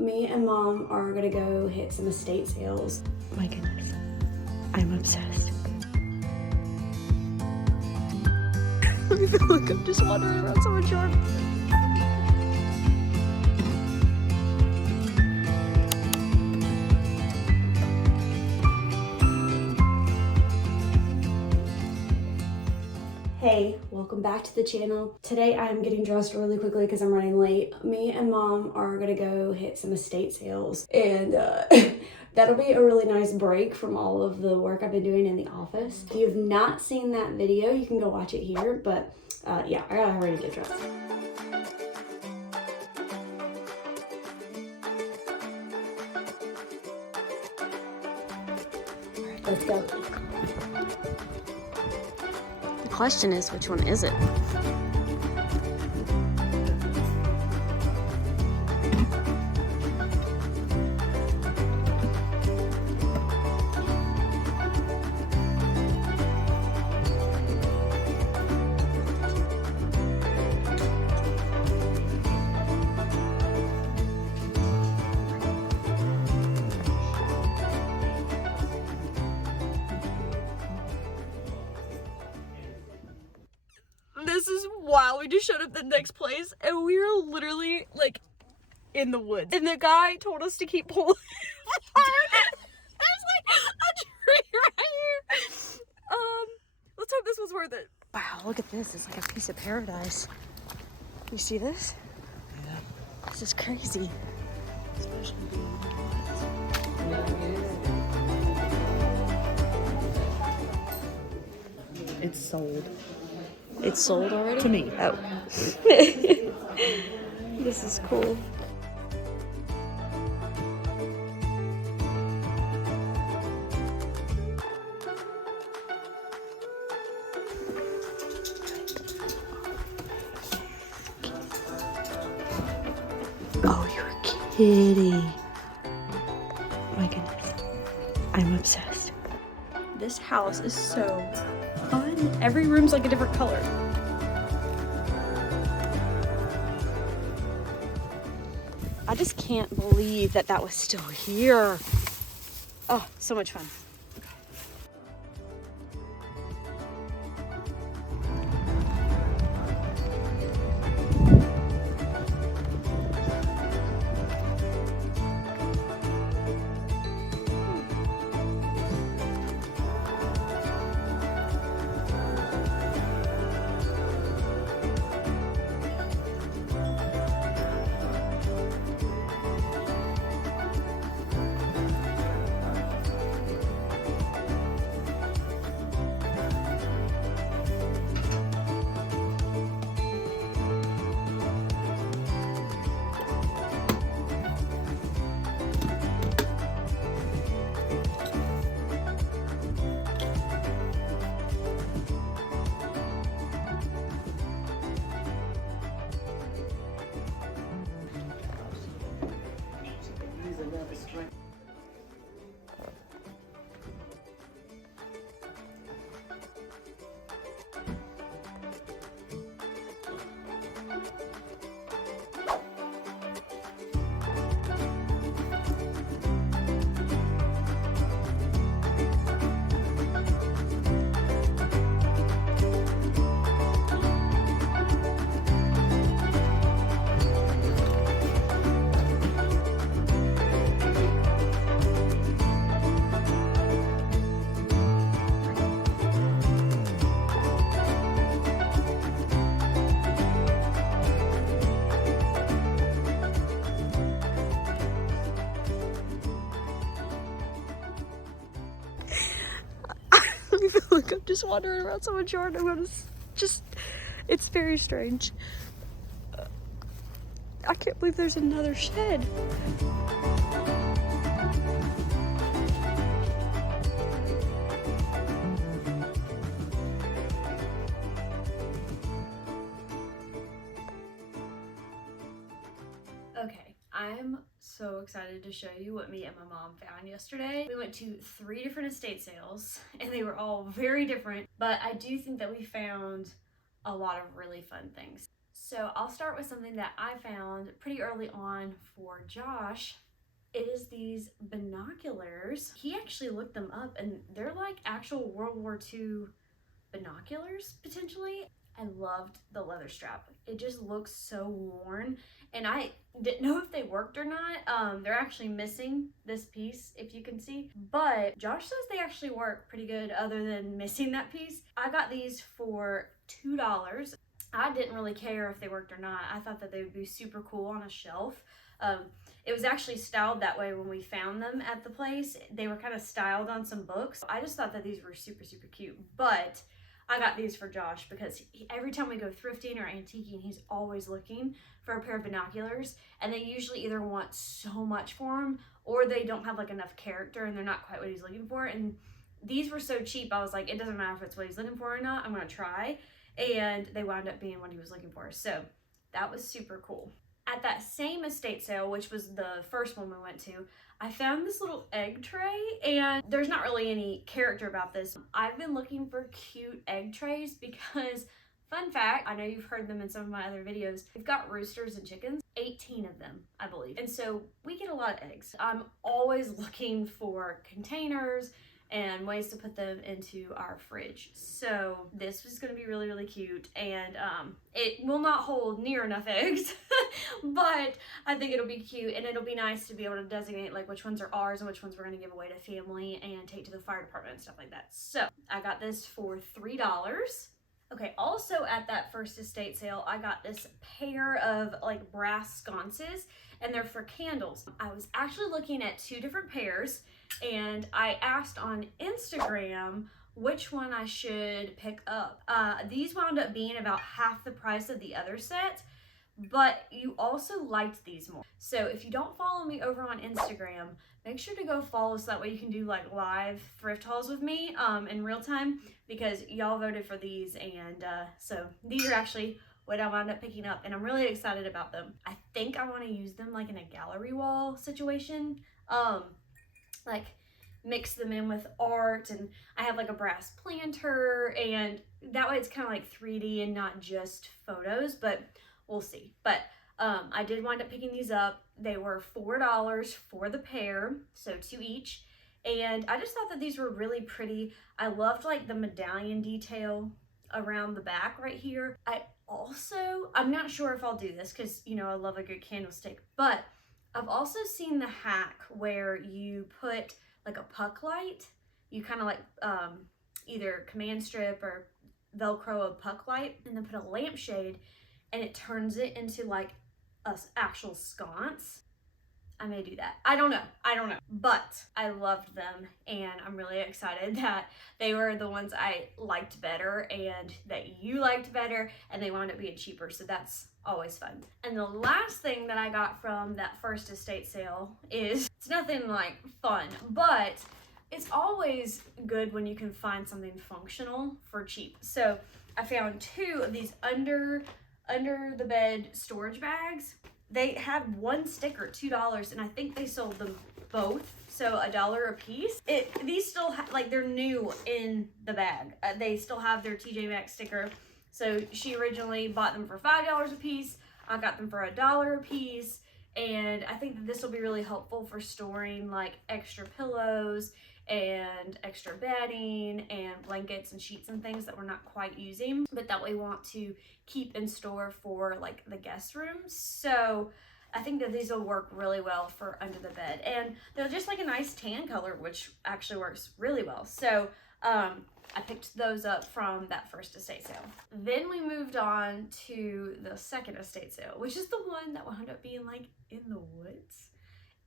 Me and Mom are gonna go hit some estate sales. My goodness, I'm obsessed. I feel like I'm just wandering around so much yard. Hey, welcome back to the channel. Today I'm getting dressed really quickly because I'm running late. Me and Mom are gonna go hit some estate sales, and that'll be a really nice break from all of the work I've been doing in the office. If you have not seen that video, you can go watch it here, but yeah, I gotta hurry to get dressed. All right, let's go. The question is, which one is it? This is wild. We just showed up at the next place and we were literally like in the woods. And the guy told us to keep pulling forward. There's like a tree right here. Let's hope this was worth it. Wow, look at this. It's like a piece of paradise. You see this? Yeah. This is crazy. It's sold. It's sold already? To me. Oh. This is cool. Oh, you're kidding. My goodness. I'm obsessed. This house is so fun. Every room's like a different color. I just can't believe that that was still here. Oh, so much fun. I feel like I'm just wandering around so much yard. I'm gonna just, it's very strange. I can't believe there's another shed. Okay, I'm so excited to show you what me and my mom found yesterday. We went to 3 different estate sales and they were all very different, but I do think that we found a lot of really fun things. So I'll start with something that I found pretty early on for Josh. It is these binoculars. He actually looked them up and they're like actual World War II binoculars, potentially. I loved the leather strap. It just looks so worn, and I didn't know if they worked or not. They're actually missing this piece, if you can see, but Josh says they actually work pretty good other than missing that piece. I got these for $2. I didn't really care if they worked or not. I thought that they would be super cool on a shelf. It was actually styled that way when we found them at the place. They were kind of styled on some books. I just thought that these were super, super cute, but I got these for Josh because every time we go thrifting or antiquing, he's always looking for a pair of binoculars, and they usually either want so much for him or they don't have like enough character and they're not quite what he's looking for. And these were so cheap, I was like, it doesn't matter if it's what he's looking for or not, I'm gonna try. And they wound up being what he was looking for. So that was super cool. At that same estate sale, which was the first one we went to, I found this little egg tray, and there's not really any character about this. I've been looking for cute egg trays because, fun fact, I know you've heard them in some of my other videos, we've got roosters and chickens, 18 of them, I believe. And so we get a lot of eggs. I'm always looking for containers and ways to put them into our fridge. So this was gonna be really, really cute, and it will not hold near enough eggs, but I think it'll be cute, and it'll be nice to be able to designate like which ones are ours and which ones we're gonna give away to family and take to the fire department and stuff like that. So I got this for $3. Okay, also at that first estate sale, I got this pair of like brass sconces, and they're for candles. I was actually looking at two different pairs, and I asked on Instagram which one I should pick up. These wound up being about half the price of the other set, but you also liked these more. So if you don't follow me over on Instagram, make sure to go follow so that way you can do like live thrift hauls with me in real time, because y'all voted for these, and so these are actually what I wound up picking up, and I'm really excited about them. I think I want to use them like in a gallery wall situation, like mix them in with art, and I have like a brass planter, and that way it's kind of like 3D and not just photos, but we'll see. But I did wind up picking these up. They were $4 for the pair, so 2 each, and I just thought that these were really pretty. I loved like the medallion detail around the back right here. I'm not sure if I'll do this because, you know, I love a good candlestick, but I've also seen the hack where you put like a puck light, you kind of like either command strip or Velcro a puck light, and then put a lampshade, and it turns it into like a actual sconce. I may do that. I don't know. But I loved them, and I'm really excited that they were the ones I liked better and that you liked better, and they wound up being cheaper, so that's always fun. And the last thing that I got from that first estate sale is, it's nothing like fun, but it's always good when you can find something functional for cheap. So I found 2 of these under the bed storage bags. They had one sticker, $2, and I think they sold them both, so $1 a piece. These still like they're new in the bag. They still have their TJ Maxx sticker. So she originally bought them for $5 a piece. I got them for $1 a piece, and I think that this will be really helpful for storing like extra pillows and extra bedding and blankets and sheets and things that we're not quite using, but that we want to keep in store for like the guest rooms. So I think that these will work really well for under the bed, and they're just like a nice tan color, which actually works really well. So I picked those up from that first estate sale. Then we moved on to the second estate sale, which is the one that wound up being like in the woods.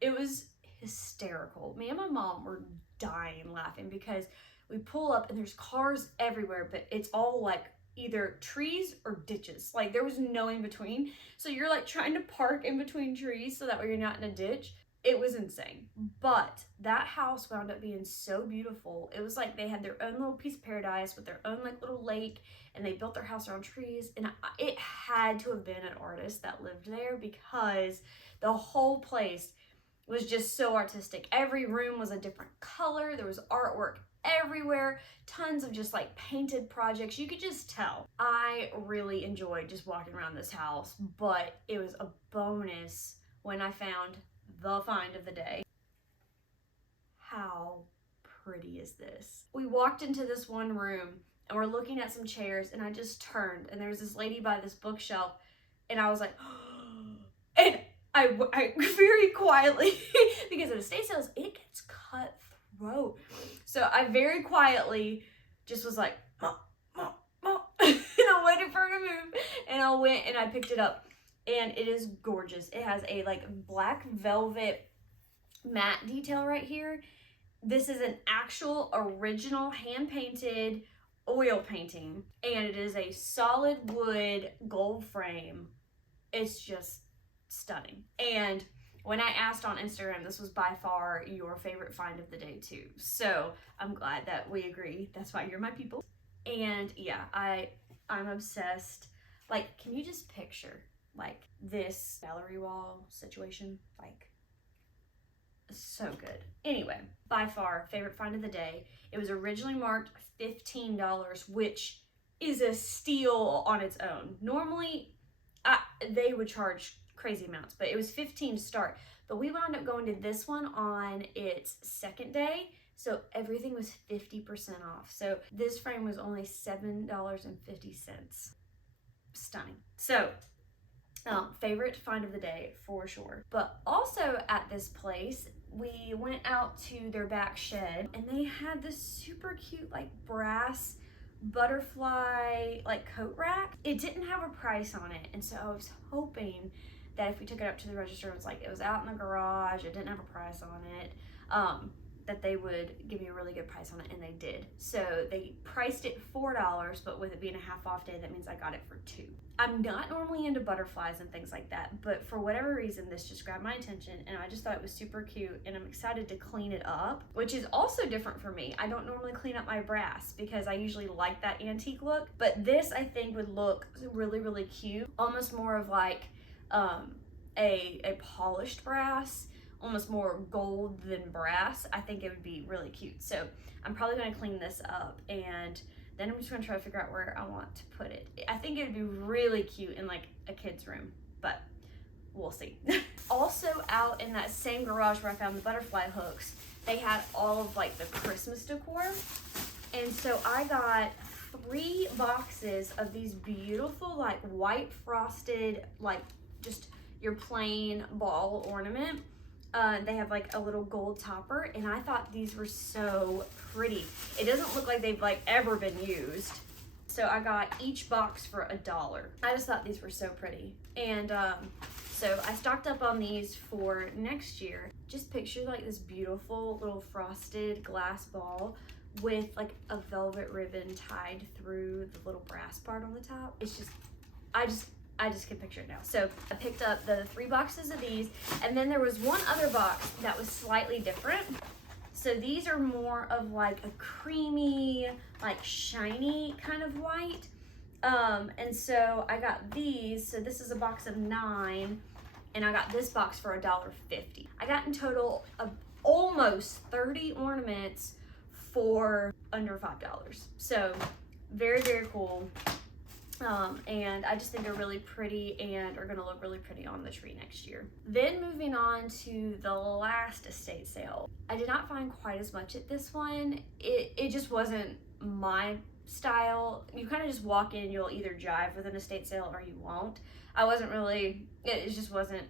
It was hysterical. Me and my mom were dying laughing because we pull up and there's cars everywhere, but it's all like either trees or ditches. Like there was no in between. So you're like trying to park in between trees so that way you're not in a ditch. It was insane. But that house wound up being so beautiful. It was like they had their own little piece of paradise with their own like little lake, and they built their house around trees, and it had to have been an artist that lived there because the whole place, was just so artistic. Every room was a different color. There was artwork everywhere, tons of just like painted projects. You could just tell. I really enjoyed just walking around this house, but it was a bonus when I found the find of the day. How pretty is this? We walked into this one room and we're looking at some chairs, and I just turned and there's this lady by this bookshelf, and I was like, and I very quietly, because at estate sales, it gets cutthroat. So I very quietly just was like, Mom, Mom, Mom. And I waited for her to move, and I went and I picked it up, and it is gorgeous. It has a like black velvet matte detail right here. This is an actual original hand-painted oil painting, and it is a solid wood gold frame. It's just stunning. And when I asked on Instagram, this was by far your favorite find of the day too. So I'm glad that we agree. That's why you're my people. And yeah, I'm obsessed. Like, can you just picture like this gallery wall situation? Like, so good. Anyway, by far favorite find of the day. It was originally marked $15, which is a steal on its own. Normally they would charge crazy amounts, but it was $15 to start. But we wound up going to this one on its second day, so everything was 50% off. So this frame was only $7.50. Stunning. So favorite find of the day for sure. But also at this place, we went out to their back shed, and they had this super cute like brass butterfly like coat rack. It didn't have a price on it, and so I was hoping that if we took it up to the register, it was out in the garage, it didn't have a price on it, that they would give me a really good price on it, and they did. So they priced it $4, but with it being a half off day, that means I got it for $2. I'm not normally into butterflies and things like that, but for whatever reason, this just grabbed my attention, and I just thought it was super cute, and I'm excited to clean it up, which is also different for me. I don't normally clean up my brass because I usually like that antique look, but this I think would look really, really cute, almost more of like a polished brass, almost more gold than brass. I think it would be really cute. So I'm probably going to clean this up, and then I'm just going to try to figure out where I want to put it. I think it would be really cute in like a kid's room, but we'll see. Also out in that same garage where I found the butterfly hooks, they had all of like the Christmas decor. And so I got 3 boxes of these beautiful like white frosted, like just your plain ball ornament. They have like a little gold topper, and I thought these were so pretty. It doesn't look like they've like ever been used. So I got each box for $1. I just thought these were so pretty. And so I stocked up on these for next year. Just picture like this beautiful little frosted glass ball with like a velvet ribbon tied through the little brass part on the top. It's just, I just can picture it now. So I picked up the 3 boxes of these, and then there was one other box that was slightly different. So these are more of like a creamy, like shiny kind of white. And so I got these. So this is a box of 9, and I got this box for $1.50. I got in total of almost 30 ornaments for under $5. So very, very cool. And I just think they're really pretty and are gonna look really pretty on the tree next year. Then moving on to the last estate sale. I did not find quite as much at this one. It just wasn't my style. You kind of just walk in, you'll either jive with an estate sale or you won't. It just wasn't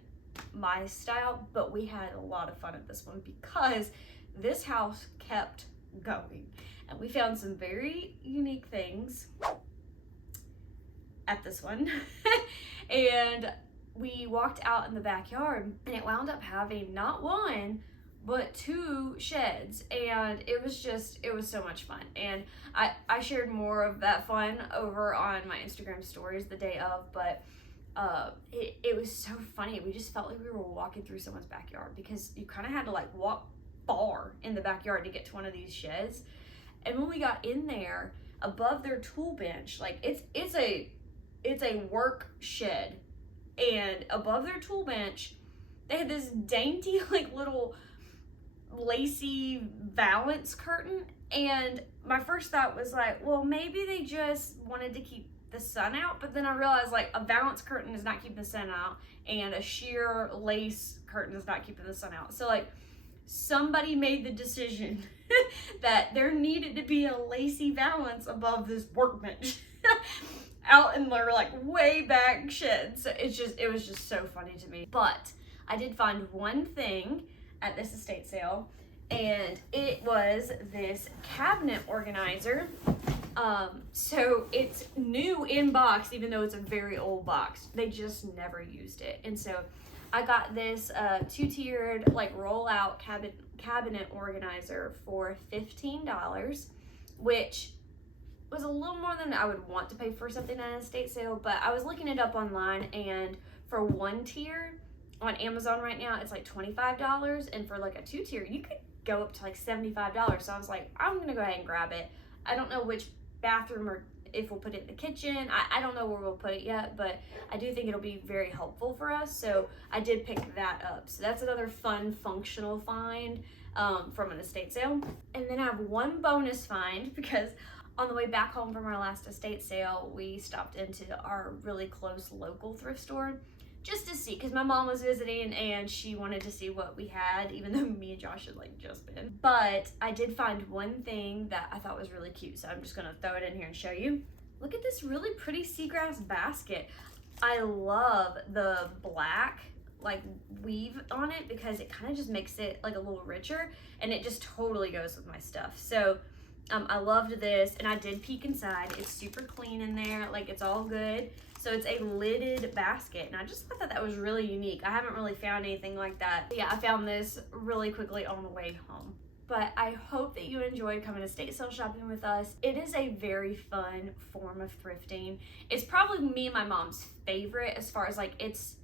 my style, but we had a lot of fun at this one because this house kept going. And we found some very unique things at this one. And we walked out in the backyard, and it wound up having not 1 but 2 sheds, and it was so much fun. And I shared more of that fun over on my Instagram stories the day of, but it was so funny. We just felt like we were walking through someone's backyard because you kind of had to like walk far in the backyard to get to one of these sheds. And when we got in there, above their tool bench, like it's a work shed, and above their tool bench They had this dainty, like, little lacy valance curtain, and my first thought was like, well, maybe they just wanted to keep the sun out, but then I realized, like, a valance curtain is not keeping the sun out, and a sheer lace curtain is not keeping the sun out. So, like, somebody made the decision that there needed to be a lacy valance above this workbench out in their, like, way back shed. So it was just so funny to me. But I did find one thing at this estate sale, and it was this cabinet organizer. So it's new in box, even though it's a very old box. They just never used it. And so I got this 2-tiered, like, roll-out cabinet organizer for $15, which was a little more than I would want to pay for something at an estate sale, but I was looking it up online, and for 1 tier on Amazon right now, it's like $25, and for like a 2-tier, you could go up to like $75. So I was like, I'm gonna go ahead and grab it. I don't know which bathroom or if we'll put it in the kitchen. I don't know where we'll put it yet, but I do think it'll be very helpful for us. So I did pick that up. So that's another fun functional find from an estate sale. And then I have one bonus find, because on the way back home from our last estate sale, we stopped into our really close local thrift store just to see, because my mom was visiting and she wanted to see what we had, even though me and Josh had like just been. But I did find one thing that I thought was really cute, so I'm just gonna throw it in here and show you. Look at this really pretty seagrass basket. I love the black like weave on it, because it kind of just makes it like a little richer, and it just totally goes with my stuff. So I loved this, and I did peek inside. It's super clean in there, like it's all good. So it's a lidded basket, and I just thought that was really unique. I haven't really found anything like that. But yeah, I found this really quickly on the way home. But I hope that you enjoyed coming estate sale shopping with us. It is a very fun form of thrifting. It's probably me and my mom's favorite, as far as like it's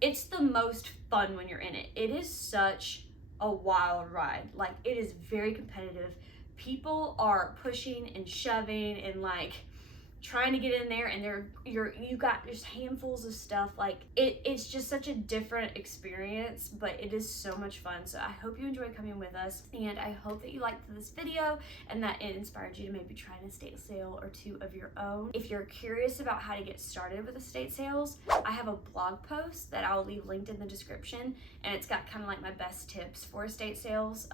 the most fun when you're in it. It is such a wild ride. Like, it is very competitive. People are pushing and shoving and like trying to get in there, and you got just handfuls of stuff. Like it's just such a different experience, but it is so much fun. So I hope you enjoyed coming with us, and I hope that you liked this video and that it inspired you to maybe try an estate sale or 2 of your own. If you're curious about how to get started with estate sales, I have a blog post that I'll leave linked in the description, and it's got kind of like my best tips for estate sales,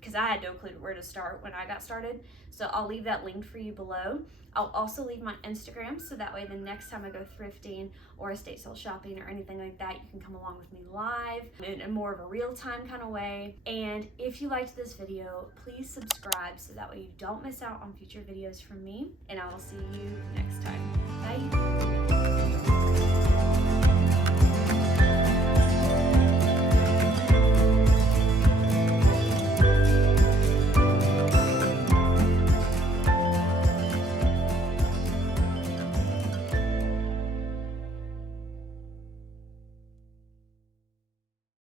because I had no clue where to start when I got started. So I'll leave that linked for you below. I'll also leave my Instagram, so that way the next time I go thrifting or estate sale shopping or anything like that, you can come along with me live in more of a real-time kind of way. And if you liked this video, please subscribe so that way you don't miss out on future videos from me. And I will see you next time. Bye.